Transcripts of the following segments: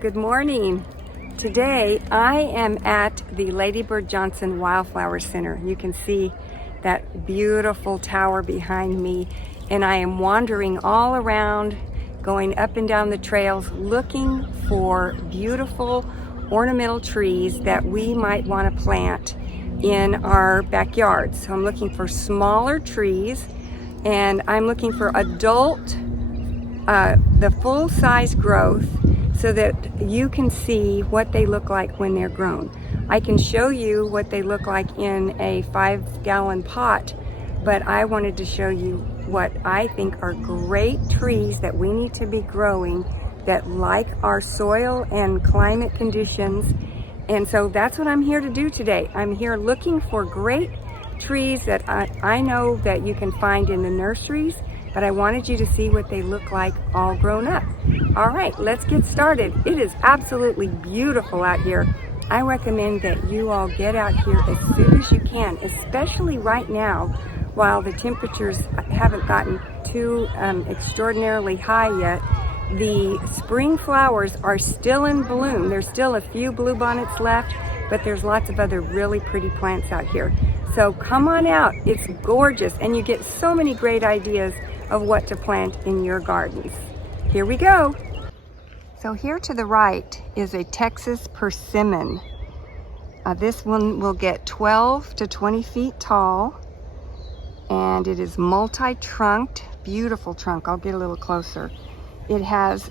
Good morning. Today I am at the Lady Bird Johnson Wildflower Center. You can see that beautiful tower behind me, and I am wandering all around, going up and down the trails looking for beautiful ornamental trees that we might want to plant in our backyard. So I'm looking for smaller trees, and I'm looking for adult, the full-size growth, so that you can see what they look like when they're grown. I can show you what they look like in a 5-gallon pot, but I wanted to show you what I think are great trees that we need to be growing that like our soil and climate conditions. And so that's what I'm here to do today. I'm here looking for great trees that I know that you can find in the nurseries, but I wanted you to see what they look like all grown up. All right, let's get started. It is absolutely beautiful out here. I recommend that you all get out here as soon as you can, especially right now while the temperatures haven't gotten too extraordinarily high yet. The spring flowers are still in bloom. There's still a few bluebonnets left, but there's lots of other really pretty plants out here. So come on out, it's gorgeous, and you get so many great ideas of what to plant in your gardens. Here we go. So here to the right is a Texas persimmon. This one will get 12 to 20 feet tall, and it is multi-trunked, beautiful trunk. I'll get a little closer. It has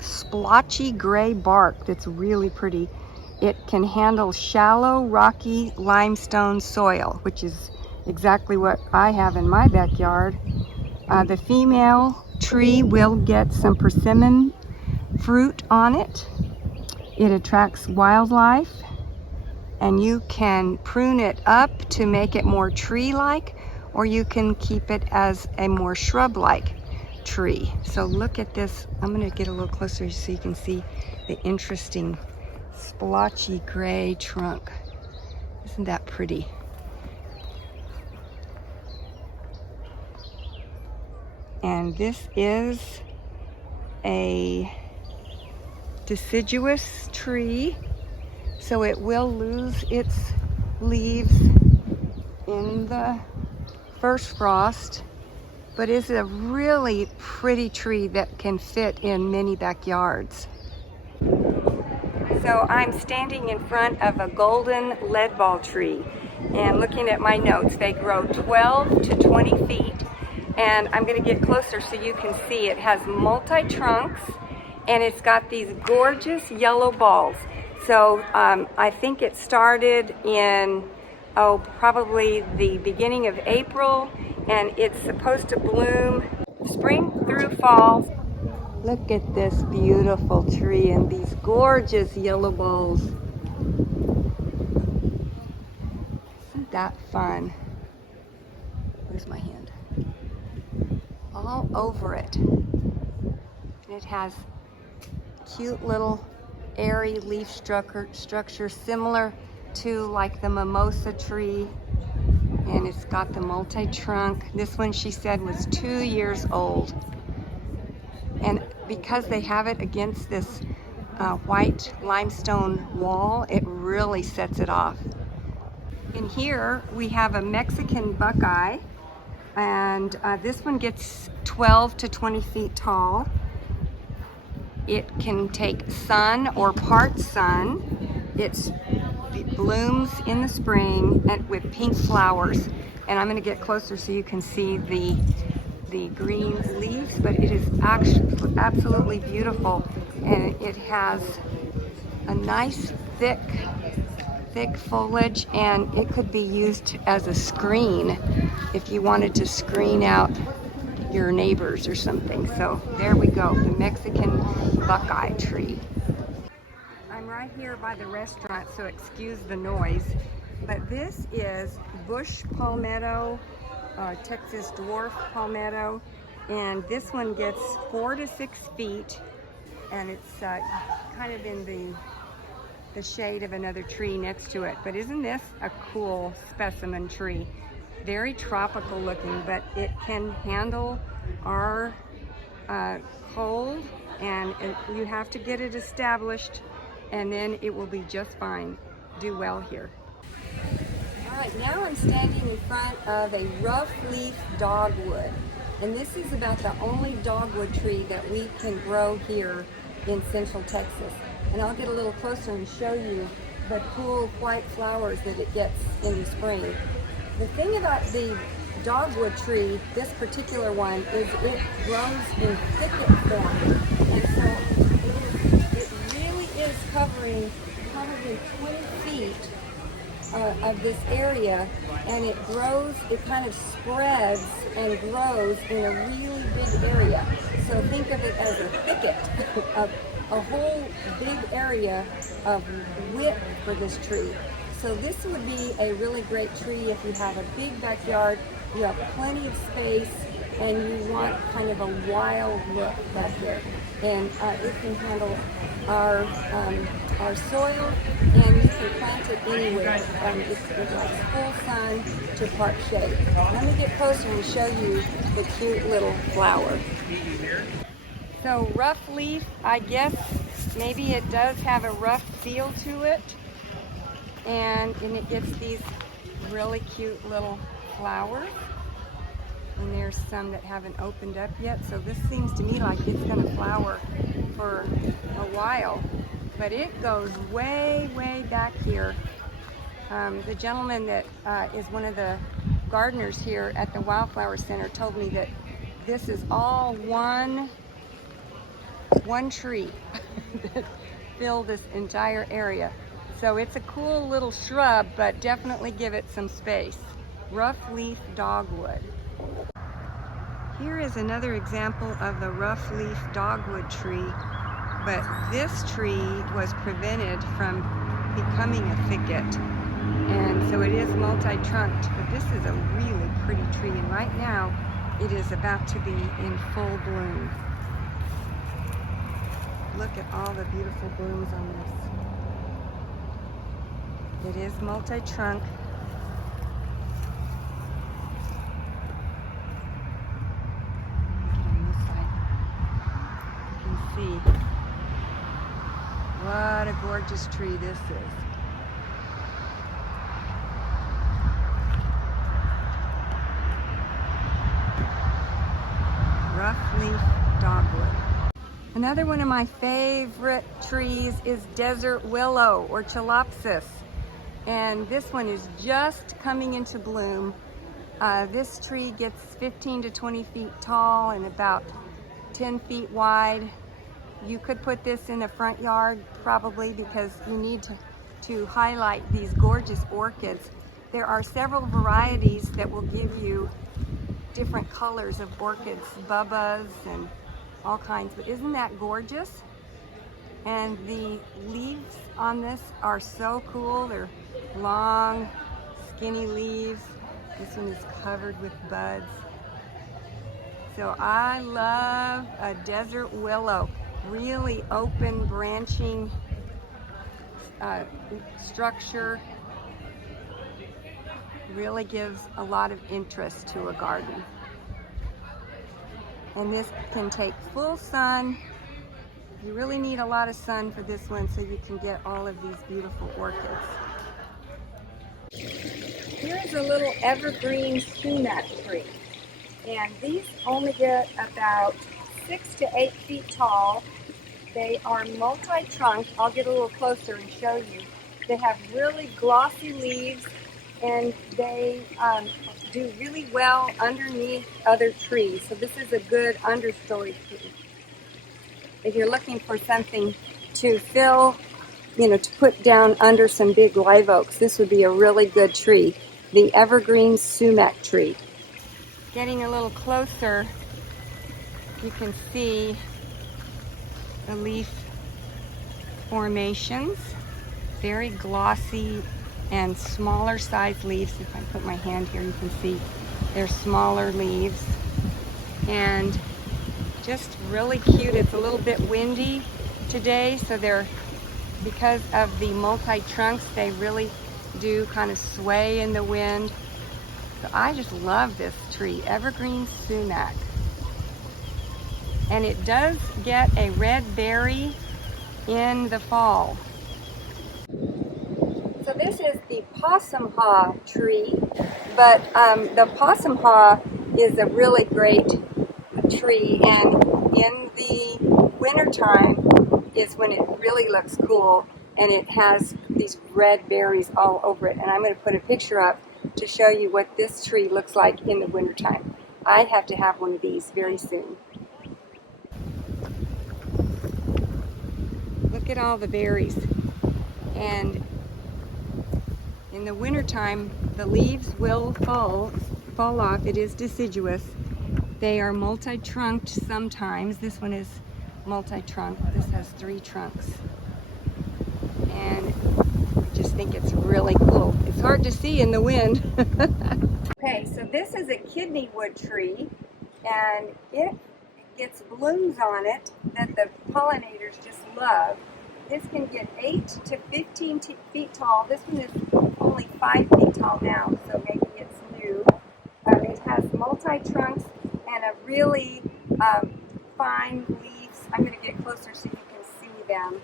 splotchy gray bark that's really pretty. It can handle shallow, rocky limestone soil, which is exactly what I have in my backyard. The female tree will get some persimmon fruit on it. It attracts wildlife, and you can prune it up to make it more tree-like, or you can keep it as a more shrub-like tree. So look at this. I'm going to get a little closer so you can see the interesting splotchy gray trunk. Isn't that pretty? And this is a deciduous tree, so it will lose its leaves in the first frost, but is a really pretty tree that can fit in many backyards. So I'm standing in front of a golden leadball tree, and looking at my notes, they grow 12 to 20 feet. And I'm going to get closer so you can see it has multi-trunks, and it's got these gorgeous yellow balls. So I think it started in, probably the beginning of April, and it's supposed to bloom spring through fall. Look at this beautiful tree and these gorgeous yellow balls. Isn't that fun? Where's my hand? All over it. And it has cute little airy leaf structure similar to like the mimosa tree, and it's got the multi-trunk. This one, she said, was 2 years old, and because they have it against this white limestone wall, it really sets it off. In here we have a Mexican Buckeye, and this one gets 12 to 20 feet tall. It can take sun or part sun. It blooms in the spring and with pink flowers. And I'm going to get closer so you can see the green leaves, but it is actually absolutely beautiful, and it has a nice thick foliage, and it could be used as a screen if you wanted to screen out your neighbors or something. So there we go, the Mexican Buckeye tree. I'm right here by the restaurant, so excuse the noise, but this is bush palmetto, Texas dwarf palmetto, and this one gets 4 to 6 feet, and it's kind of in the shade of another tree next to it. But isn't this a cool specimen tree? Very tropical looking, but it can handle our cold and you have to get it established, and then it will be just fine. Do well here. All right, now I'm standing in front of a roughleaf dogwood, and this is about the only dogwood tree that we can grow here in Central Texas. And I'll get a little closer and show you the cool white flowers that it gets in the spring. The thing about the dogwood tree, this particular one, is it grows in thicket form. And so it really is covering probably 20 feet of this area, and it grows, it kind of spreads and grows in a really big area. So think of it as a thicket, a whole big area of width for this tree. So this would be a really great tree if you have a big backyard, you have plenty of space, and you want kind of a wild look back there. And it can handle our soil, and you can plant it anywhere. It likes full sun to part shade. Let me get closer and show you the cute little flower. So rough leaf, I guess maybe it does have a rough feel to it, and it gets these really cute little flowers. And there's some that haven't opened up yet, so this seems to me like it's going to flower for a while. But it goes way, way back here. The gentleman that is one of the gardeners here at the Wildflower Center told me that this is all one tree that filled this entire area. So it's a cool little shrub, but definitely give it some space. Rough leaf dogwood. Here is another example of the rough leaf dogwood tree, but this tree was prevented from becoming a thicket, and so it is multi-trunked, but this is a really pretty tree, and right now it is about to be in full bloom. Look at all the beautiful blooms on this. It is multi-trunk. See what a gorgeous tree this is. Roughleaf dogwood. Another one of my favorite trees is desert willow or chalopsis, and this one is just coming into bloom. This tree gets 15 to 20 feet tall and about 10 feet wide. You could put this in a front yard probably, because you need to highlight these gorgeous orchids. There are several varieties that will give you different colors of orchids, bubbas and all kinds, but isn't that gorgeous? And the leaves on this are so cool. They're long, skinny leaves. This one is covered with buds. So I love a desert willow. Really open, branching structure. Really gives a lot of interest to a garden. And this can take full sun. You really need a lot of sun for this one so you can get all of these beautiful orchids. Here's a little evergreen sumac tree. And these only get about 6 to 8 feet tall. They are multi-trunked. I'll get a little closer and show you. They have really glossy leaves, and they do really well underneath other trees. So this is a good understory tree. If you're looking for something to fill, to put down under some big live oaks, this would be a really good tree. The evergreen sumac tree. Getting a little closer, you can see the leaf formations. Very glossy and smaller size leaves. If I put my hand here, you can see they're smaller leaves. And just really cute. It's a little bit windy today, so because of the multi-trunks, they really do kind of sway in the wind. So I just love this tree, evergreen sumac. and it does get a red berry in the fall. So this is the Possumhaw tree, but the Possumhaw is a really great tree, and in the wintertime is when it really looks cool, and it has these red berries all over it. And I'm going to put a picture up to show you what this tree looks like in the wintertime. I have to have one of these very soon. Look at all the berries. And in the wintertime, the leaves will fall off. It is deciduous. They are multi-trunked sometimes. This one is multi-trunked. This has 3 trunks. And I just think it's really cool. It's hard to see in the wind. Okay, so this is a kidneywood tree, and it gets blooms on it that the pollinators just love. This can get 8 to 15 feet tall. This one is only 5 feet tall now, so maybe it's new. It has multi-trunks and a really fine leaves. I'm going to get closer so you can see them.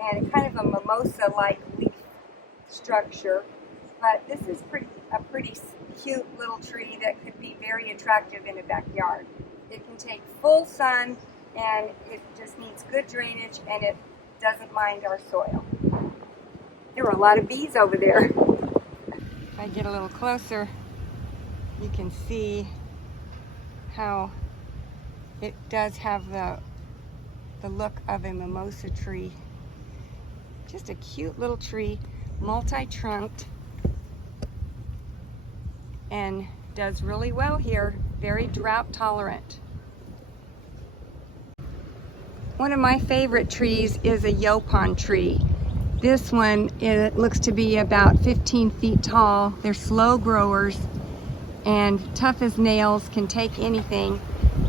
And kind of a mimosa-like leaf structure. But this is a pretty cute little tree that could be very attractive in a backyard. It can take full sun, and it just needs good drainage, and it doesn't mind our soil. There were a lot of bees over there. If I get a little closer, you can see how it does have the look of a mimosa tree. Just a cute little tree, multi-trunked, and does really well here, very drought tolerant. One of my favorite trees is a Yaupon tree. This one, it looks to be about 15 feet tall. They're slow growers and tough as nails, can take anything.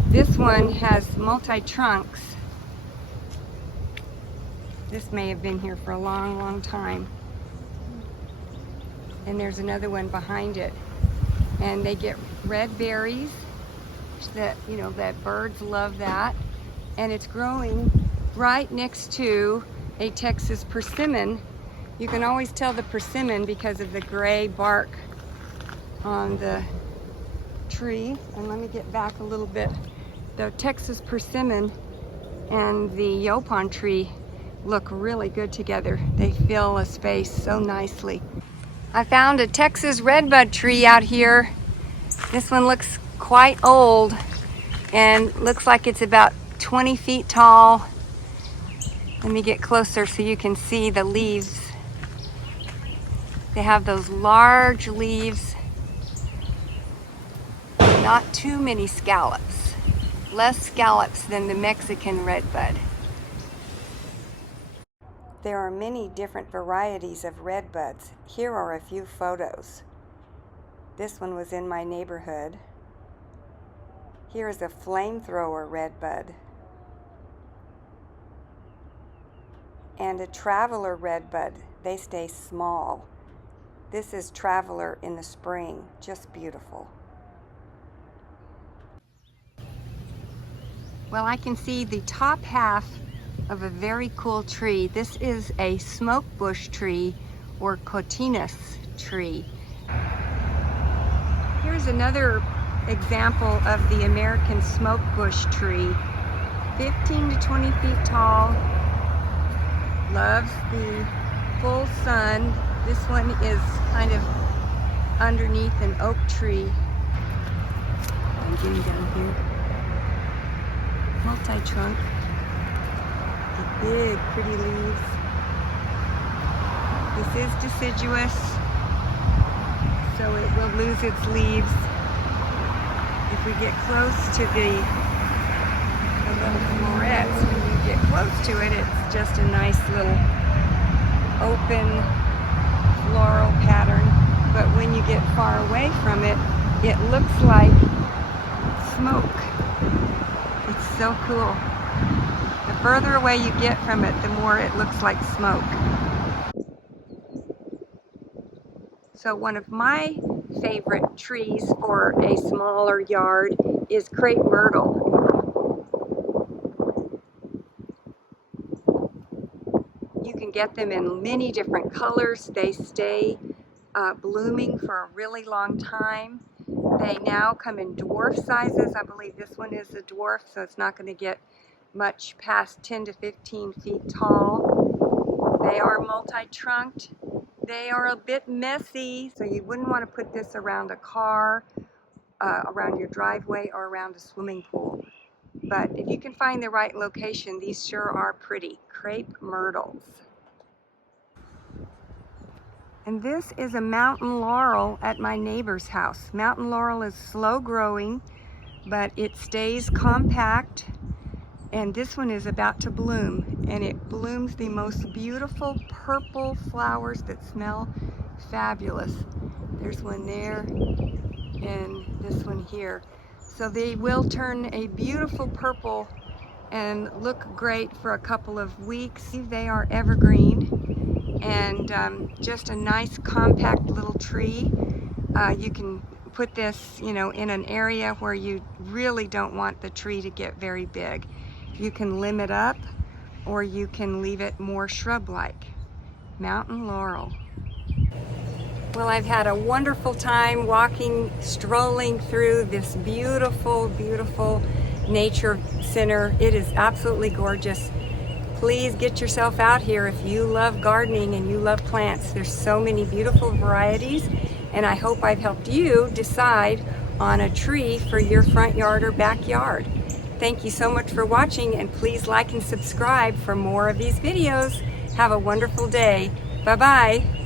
This one has multi-trunks. This may have been here for a long, long time. And there's another one behind it. And they get red berries that, that birds love that. And it's growing right next to a Texas persimmon. You can always tell the persimmon because of the gray bark on the tree. And let me get back a little bit. The Texas persimmon and the Yaupon tree look really good together. They fill a space so nicely. I found a Texas redbud tree out here. This one looks quite old and looks like it's about 20 feet tall. Let me get closer so you can see the leaves. They have those large leaves. Not too many scallops. Less scallops than the Mexican redbud. There are many different varieties of redbuds. Here are a few photos. This one was in my neighborhood. Here is a flamethrower redbud. And a traveler redbud. They stay small. This is traveler in the spring. Just beautiful. Well, I can see the top half of a very cool tree. This is a smoke bush tree or cotinus tree. Here's another example of the American smoke bush tree. 15 to 20 feet tall. Loves the full sun. This one is kind of underneath an oak tree. I'm getting down here. Multi-trunk. Big, pretty leaves. This is deciduous, so it will lose its leaves. If we get close to the little florets, when you get close to it, it's just a nice little open floral pattern. But when you get far away from it, it looks like smoke. It's so cool. The further away you get from it, the more it looks like smoke. So one of my favorite trees for a smaller yard is Crape myrtle. You can get them in many different colors. They stay blooming for a really long time. They now come in dwarf sizes. I believe this one is a dwarf, so it's not going to get much past 10 to 15 feet tall. They are multi-trunked. They are a bit messy, so you wouldn't want to put this around a car, around your driveway, or around a swimming pool. But if you can find the right location, these sure are pretty. Crape myrtles. And this is a mountain laurel at my neighbor's house. Mountain laurel is slow growing, but it stays compact. And this one is about to bloom, and it blooms the most beautiful purple flowers that smell fabulous. There's one there, and this one here. So they will turn a beautiful purple and look great for a couple of weeks. They are evergreen, and just a nice compact little tree. You can put this, in an area where you really don't want the tree to get very big. You can limb it up, or you can leave it more shrub-like. Mountain laurel. Well, I've had a wonderful time strolling through this beautiful, beautiful nature center. It is absolutely gorgeous. Please get yourself out here if you love gardening and you love plants. There's so many beautiful varieties, and I hope I've helped you decide on a tree for your front yard or backyard. Thank you so much for watching, and please like and subscribe for more of these videos. Have a wonderful day. Bye-bye.